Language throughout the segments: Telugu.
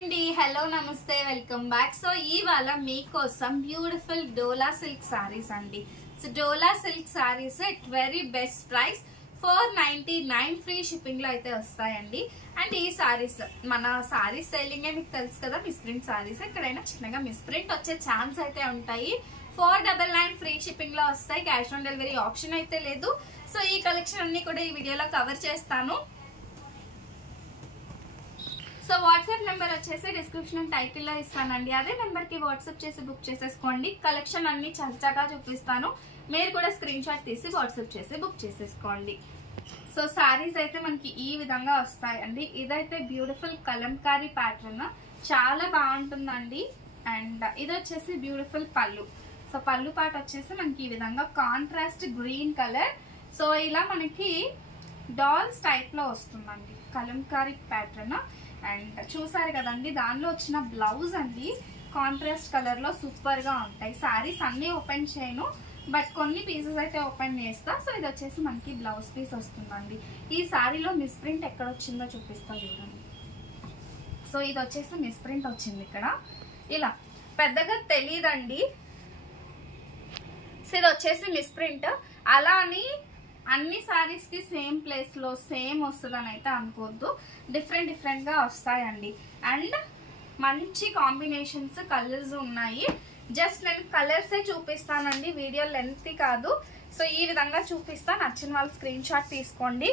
हेलो नमस्ते वेलकम बैक सो इवाल मीकोसम ब्यूटिफुल डोला सिल्क सारीस अंडी so Dola silk saris at very best price 499 free shipping లో అయితే వస్తాయండి అండ్ ఈ సారీస్ మన సారీస్ సెల్లింగ్ మీకు తెలుసు కదా మిస్ప్రింట్ సారీస్ ఎక్కడైనా చిన్నగా మిస్ప్రింట్ వచ్చే ఛాన్స్ అయితే ఉంటాయి 499 ఫ్రీ షిప్పింగ్ లో వస్తాయి క్యాష్ ఆన్ డెలివరీ ఆప్షన్ అయితే లేదు సో ఈ కలెక్షన్ అన్ని కూడా ఈ వీడియోలో కవర్ చేస్తాను సో వాట్సాప్ నెంబర్ వచ్చేసి డిస్క్రిప్షన్ టైటిల్ లో ఇస్తానండి అదే నెంబర్ కి వాట్సాప్ చేసి బుక్ చేసేసుకోండి కలెక్షన్ అన్ని చక్కగా చూపిస్తాను మీరు కూడా స్క్రీన్ షాట్ తీసి వాట్సాప్ చేసి బుక్ చేసేసుకోండి సో సారీస్ అయితే మనకి ఈ విధంగా వస్తాయండి ఇదైతే బ్యూటిఫుల్ కలంకారీ ప్యాటర్న్ చాలా బాగుంటుందండి అండ్ ఇది వచ్చేసి బ్యూటిఫుల్ పళ్ళు సో పళ్ళు పాట వచ్చేసి మనకి ఈ విధంగా కాంట్రాస్ట్ గ్రీన్ కలర్ సో ఇలా మనకి డాల్స్ టైప్ లో వస్తుందండి కలంకారీ ప్యాటర్న్ అండ్ చూసారు కదండి దానిలో వచ్చిన బ్లౌజ్ అండి కాంట్రాస్ట్ కలర్ లో సూపర్ గా ఉంటాయి సారీస్ అన్ని ఓపెన్ చేయను బట్ కొన్ని పీసెస్ అయితే ఓపెన్ చేస్తా సో ఇది వచ్చేసి మనకి బ్లౌజ్ పీస్ వస్తుందండి ఈ సారీలో మిస్ప్రింట్ ఎక్కడ వచ్చిందో చూపిస్తా చూడండి సో ఇది వచ్చేసి మిస్ప్రింట్ వచ్చింది ఇక్కడ ఇలా పెద్దగా తెలియదండి సో ఇది వచ్చేసి మిస్ప్రింట్ అలా అని అన్ని సారీస్ కి సేమ్ ప్లేస్ లో సేమ్ వస్తుందని అయితే అనుకోవద్దు డిఫరెంట్ డిఫరెంట్ గా వస్తాయండి అండ్ మంచి కాంబినేషన్స్ కలర్స్ ఉన్నాయి జస్ట్ నేను కలర్స్ చూపిస్తానండి వీడియో లెంత్ కాదు సో ఈ విధంగా చూపిస్తా నచ్చిన వాళ్ళు స్క్రీన్ షాట్ తీసుకోండి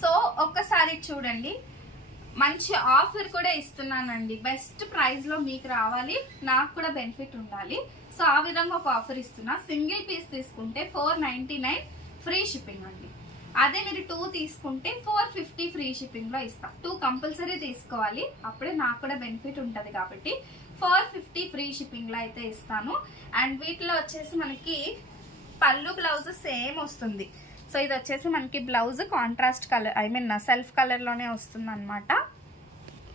సో ఒక్కసారి చూడండి మంచి ఆఫర్ కూడా ఇస్తున్నానండి బెస్ట్ ప్రైస్ లో మీకు రావాలి నాకు కూడా బెనిఫిట్ ఉండాలి సో ఆ విధంగా ఒక ఆఫర్ ఇస్తున్నా సింగిల్ పీస్ తీసుకుంటే 499 ఫ్రీ షిప్పింగ్ అండి అదే మీరు 2 తీసుకుంటే 450 ఫ్రీ షిప్పింగ్ లో ఇస్తా 2 కంపల్సరీ తీసుకోవాలి అప్పుడే నాకు కూడా బెనిఫిట్ ఉంటుంది కాబట్టి 450 ఫ్రీ షిప్పింగ్ లో అయితే ఇస్తాను అండ్ వీటిలో వచ్చేసి మనకి పళ్ళు బ్లౌజ్ సేమ్ వస్తుంది సో ఇది వచ్చేసి మనకి blouse contrast colour I mean self colour లోనే వస్తుంది అనమాట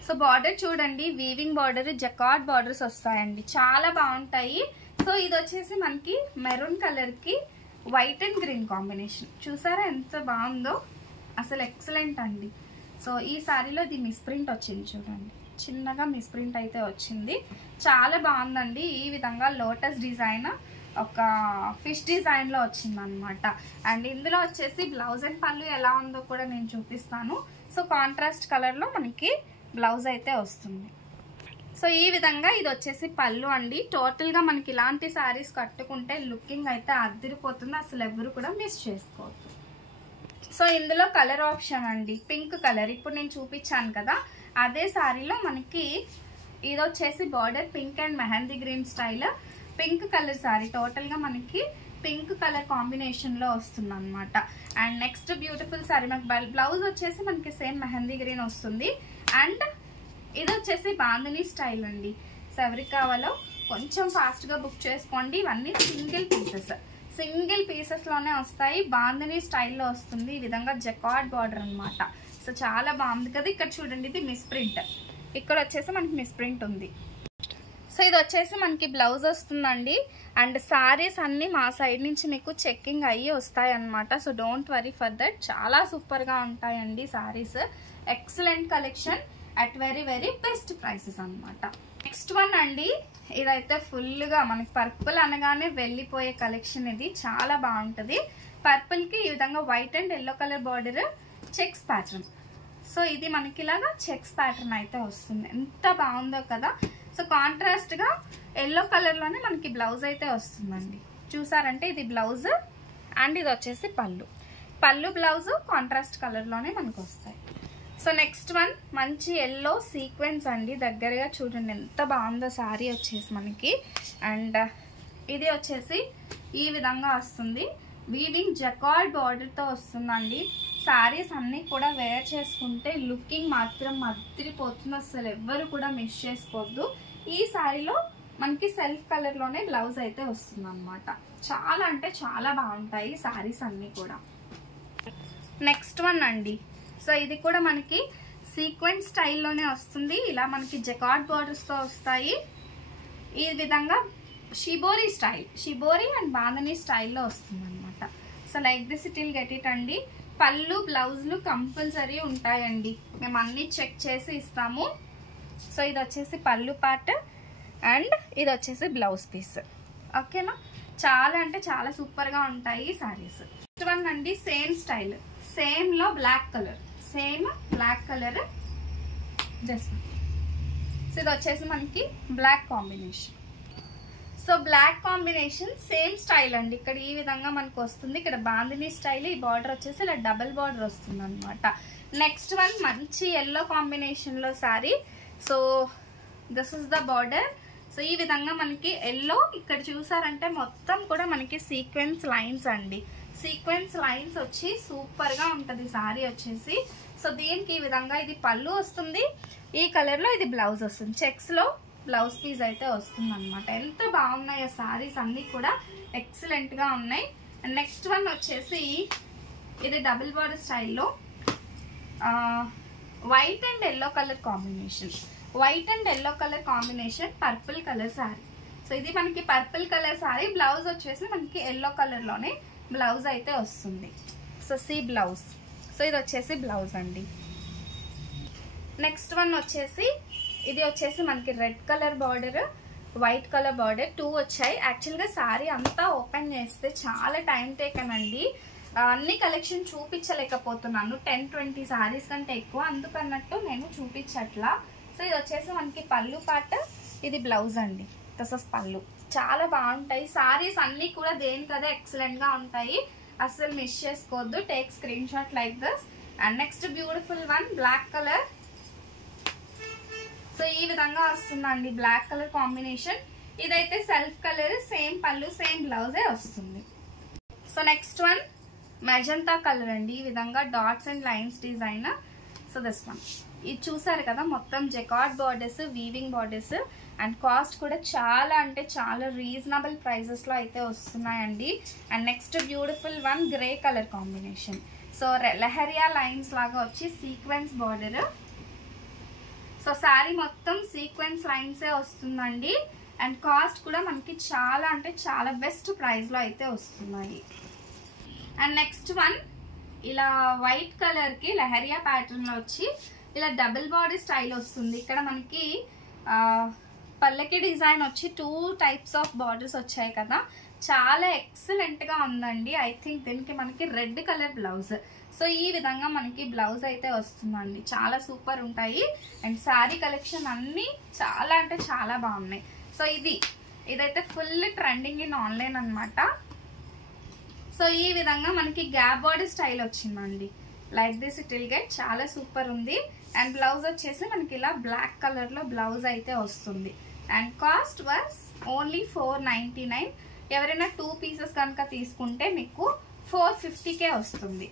సో బార్డర్ చూడండి వీవింగ్ బార్డర్ జకార్డ్ బార్డర్స్ వస్తాయండి చాలా బాగుంటాయి సో ఇది వచ్చేసి మనకి మెరూన్ కలర్ కి వైట్ అండ్ గ్రీన్ కాంబినేషన్ చూసారా ఎంత బాగుందో అసలు ఎక్సలెంట్ అండి సో ఈ సారీలో ఇది మిస్ప్రింట్ వచ్చింది చూడండి చిన్నగా మిస్ప్రింట్ అయితే వచ్చింది చాలా బాగుందండి ఈ విధంగా లోటస్ డిజైన్ ఒక ఫిష్ డిజైన్ లో వచ్చింది అనమాట అండ్ ఇందులో వచ్చేసి బ్లౌజ్ అండ్ పళ్ళు ఎలా ఉందో కూడా నేను చూపిస్తాను సో కాంట్రాస్ట్ కలర్ లో మనకి బ్లౌజ్ అయితే వస్తుంది సో ఈ విధంగా ఇది వచ్చేసి పళ్ళు అండి టోటల్ గా మనకి ఇలాంటి సారీస్ కట్టుకుంటే లుకింగ్ అయితే అదిరిపోతుంది అసలు ఎవరు కూడా మిస్ చేసుకోవద్దు సో ఇందులో కలర్ ఆప్షన్ అండి పింక్ కలర్ ఇప్పుడు నేను చూపించాను కదా అదే సారీలో మనకి ఇది వచ్చేసి border pink and mehndi green style pink colour sorry total గా మనకి పింక్ కలర్ కాంబినేషన్ లో వస్తుంది అనమాట అండ్ నెక్స్ట్ బ్యూటిఫుల్ సారీ మనకి బ్లౌజ్ వచ్చేసి మనకి సేమ్ మెహందీ గ్రీన్ వస్తుంది అండ్ ఇది వచ్చేసి బాందిని స్టైల్ అండి సో ఎవరికి కావాలో కొంచెం ఫాస్ట్ గా బుక్ చేసుకోండి ఇవన్నీ సింగిల్ పీసెస్ లోనే వస్తాయి బాందిని స్టైల్లో వస్తుంది ఈ విధంగా జకార్డ్ బార్డర్ అనమాట సో చాలా బాగుంది కదా ఇక్కడ చూడండి ఇది మిస్ప్రింట్ ఇక్కడ వచ్చేసి మనకి మిస్ప్రింట్ ఉంది సో ఇది వచ్చేసి మనకి బ్లౌజ్ వస్తుందండి అండ్ సారీస్ అన్ని మా సైడ్ నుంచి మీకు చెక్కింగ్ అయ్యి వస్తాయి అనమాట so don't worry for that చాలా సూపర్ గా ఉంటాయండి saris excellent collection at very very best prices అనమాట నెక్స్ట్ వన్ అండి ఇదైతే ఫుల్ గా మనకి పర్పుల్ అనగానే వెళ్ళిపోయే కలెక్షన్ ఇది చాలా బాగుంటది పర్పుల్ కి ఈ విధంగా white and yellow colour border checks pattern so ఇది మనకి ఇలాగా చెక్స్ ప్యాటర్న్ అయితే వస్తుంది ఎంత బాగుందో కదా సో కాంట్రాస్ట్ గా ఎల్లో కలర్ లోనే మనకి బ్లౌజ్ అయితే వస్తుందండి చూసారంటే ఇది బ్లౌజ్ అండ్ ఇది వచ్చేసి పళ్ళు బ్లౌజ్ కాంట్రాస్ట్ కలర్ లోనే మనకు వస్తాయి సో నెక్స్ట్ వన్ మంచి ఎల్లో సీక్వెన్స్ అండి దగ్గరగా చూడండి ఎంత బాగుందో సారీ వచ్చేసి మనకి అండ్ ఇది వచ్చేసి ఈ విధంగా వస్తుంది వీవింగ్ జకార్డ్ బార్డర్ తో వస్తుందండి సారీస్ అన్ని కూడా వేర్ చేసుకుంటే లుకింగ్ మాత్రం అదిరిపోతుంది అసలు ఎవ్వరు కూడా మిస్ చేసుకోవద్దు ఈ సారీలో మనకి సెల్ఫ్ కలర్ లోనే బ్లౌజ్ అయితే వస్తుంది అనమాట చాలా అంటే చాలా బాగుంటాయి సారీస్ అన్ని కూడా నెక్స్ట్ వన్ అండి సో ఇది కూడా మనకి సీక్వెన్స్ స్టైల్లోనే వస్తుంది ఇలా మనకి జకార్డ్ బార్డర్స్ తో వస్తాయి ఈ విధంగా షిబోరి అండ్ బాందని స్టైల్లో వస్తుంది అనమాట so like this it will get it అండి పళ్ళు బ్లౌజులు కంపల్సరీ ఉంటాయండి మేము అన్నీ చెక్ చేసి ఇస్తాము. సో ఇది వచ్చేసి పళ్ళు పార్ట్ అండ్ ఇది వచ్చేసి బ్లౌజ్ పీస్. ఓకేనా, చాలా అంటే చాలా సూపర్గా ఉంటాయి ఈ శారీస్. నెక్స్ట్ వన్ అండి సేమ్ స్టైల్, సేమ్లో black colour, same black colour just. So ఇది వచ్చేసి మనకి black combination. So black combination same style అండి. ఇక్కడ ఈ విధంగా మనకు వస్తుంది. ఇక్కడ బాందిని స్టైల్, ఈ బార్డర్ వచ్చేసి ఇలా డబల్ బార్డర్ వస్తుంది అనమాట. నెక్స్ట్ వన్ మంచి ఎల్లో కాంబినేషన్లో sari. So this is the border. So ఈ విధంగా మనకి ఎల్లో, ఇక్కడ చూసారంటే మొత్తం కూడా మనకి సీక్వెన్స్ లైన్స్ అండి. సీక్వెన్స్ లైన్స్ వచ్చి సూపర్గా ఉంటుంది శారీ వచ్చేసి. సో దీనికి ఈ విధంగా ఇది పళ్ళు వస్తుంది, ఈ కలర్లో ఇది బ్లౌజ్ వస్తుంది. చెక్స్లో బ్లౌజ్ పీస్ అయితే వస్తుంది అనమాట. ఎంత బాగున్నాయి ఆ శారీస్ అన్నీ కూడా, ఎక్సలెంట్గా ఉన్నాయి. అండ్ నెక్స్ట్ వన్ వచ్చేసి ఇది డబుల్ బార్డర్ స్టైల్లో white and yellow colour combination. White and yellow colour combination, purple colour sari. So ఇది మనకి పర్పుల్ కలర్ శారీ, బ్లౌజ్ వచ్చేసి మనకి ఎల్లో కలర్లోనే బ్లౌజ్ అయితే వస్తుంది. So C blouse. సో ఇది వచ్చేసి బ్లౌజ్ అండి. నెక్స్ట్ వన్ వచ్చేసి ఇది వచ్చేసి మనకి red colour border, white colour border 2 వచ్చాయి. యాక్చువల్గా శారీ అంతా ఓపెన్ చేస్తే చాలా టైం టేకన్ అండి. అన్ని కలెక్షన్ చూపించలేకపోతున్నాను, 10-20 శారీస్ కంటే ఎక్కువ, అందుకన్నట్టు నేను చూపించట్లా. సో ఇది వచ్చేసి మనకి పళ్ళు పార్ట్, ఇది బ్లౌజ్ అండి. దిస్ ఇస్ పళ్ళు. చాలా బాగుంటాయి శారీస్ అన్నీ కూడా, దేనికదే ఎక్సలెంట్గా ఉంటాయి, అస్సలు మిస్ చేసుకోవద్దు. Take screenshot like this. And next beautiful one black colour. So ఈ విధంగా వస్తుందండి బ్లాక్ కలర్ కాంబినేషన్. ఇదైతే సెల్ఫ్ కలర్, సేమ్ పళ్ళు సేమ్ బ్లౌజే వస్తుంది. So next one magenta colour అండి. ఈ విధంగా dots and lines design. So this one ఇది చూసారు కదా, మొత్తం jacquard borders, weaving borders. And cost కూడా చాలా అంటే చాలా రీజనబుల్ ప్రైజెస్లో అయితే వస్తున్నాయండి. And next beautiful one grey colour combination. So leheriya lines లాగా వచ్చి సీక్వెన్స్ బార్డర్. సో శారీ మొత్తం సీక్వెన్స్ లైన్సే వస్తుందండి. అండ్ కాస్ట్ కూడా మనకి చాలా అంటే చాలా బెస్ట్ ప్రైస్లో అయితే వస్తున్నాయి. అండ్ నెక్స్ట్ వన్ ఇలా వైట్ కలర్కి లెహరియా ప్యాటర్న్లో వచ్చి ఇలా డబుల్ బాడీ స్టైల్ వస్తుంది. ఇక్కడ మనకి పల్లకి డిజైన్ వచ్చి 2 టైప్స్ ఆఫ్ బార్డర్స్ వచ్చాయి కదా, చాలా ఎక్సలెంట్గా ఉందండి. ఐ థింక్ దీనికి మనకి రెడ్ కలర్ బ్లౌజ్. సో ఈ విధంగా మనకి బ్లౌజ్ అయితే వస్తుందండి, చాలా సూపర్ ఉంటాయి. అండ్ శారీ కలెక్షన్ అన్నీ చాలా అంటే చాలా బాగున్నాయి. సో ఇదైతే ఫుల్ ట్రెండింగ్ ఇన్ ఆన్లైన్ అనమాట. సో ఈ విధంగా మనకి గ్యాప్ బార్డర్ స్టైల్ వచ్చిందండి, like this it will get, చాలా సూపర్ ఉంది. అండ్ బ్లౌజ్ వచ్చేసి మనకి ఇలా బ్లాక్ కలర్లో బ్లౌజ్ అయితే వస్తుంది. And cost was only 499. ఎవరైనా 2 పీసెస్ కనుక తీసుకుంటే మీకు 450కే వస్తుంది.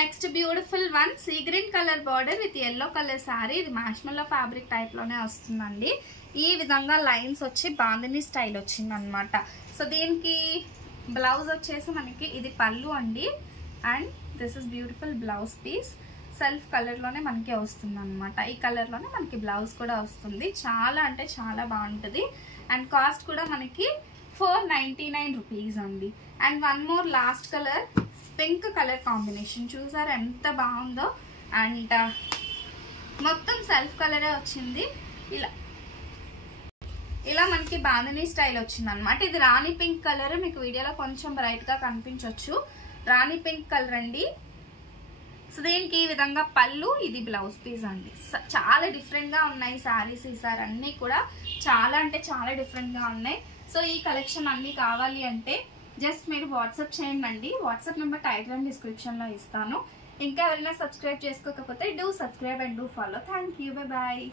Next beautiful one sea green colour border with yellow colour sari. ఇది మ్యాష్మెల్లో ఫ్యాబ్రిక్ టైప్లోనే వస్తుందండి. ఈ విధంగా లైన్స్ వచ్చి బాందిని స్టైల్ వచ్చిందనమాట. సో దీనికి బ్లౌజ్ వచ్చేసి మనకి ఇది పళ్ళు అండి. And this is beautiful blouse piece. Self కలర్లోనే మనకి వస్తుంది అనమాట. ఈ కలర్లోనే మనకి బ్లౌజ్ కూడా వస్తుంది. చాలా అంటే చాలా బాగుంటుంది. అండ్ కాస్ట్ కూడా మనకి 499 రూపీస్ అండి. And one more last colour pink colour combination. చూసారా ఎంత బాగుందో. అండ్ మొత్తం సెల్ఫ్ కలరే వచ్చింది. ఇలా మనకి బాందిని స్టైల్ వచ్చింది అనమాట. ఇది రాణి పింక్ కలర్, మీకు వీడియోలో కొంచెం బ్రైట్గా కనిపించవచ్చు. రాణి పింక్ కలర్ అండి. సో దీనికి ఈ విధంగా పళ్ళు, ఇది బ్లౌజ్ పీస్ అండి. చాలా డిఫరెంట్గా ఉన్నాయి శారీస్ ఈసారి అన్నీ కూడా, చాలా అంటే చాలా డిఫరెంట్గా ఉన్నాయి. సో ఈ కలెక్షన్ అన్నీ కావాలి అంటే జస్ట్ మీరు వాట్సాప్ చేయండి. వాట్సాప్ నెంబర్ టైటిల్ అండ్ డిస్క్రిప్షన్లో ఇస్తాను. ఇంకా ఎవరైనా సబ్స్క్రైబ్ చేసుకోకపోతే do subscribe and do follow. Thank you, bye bye.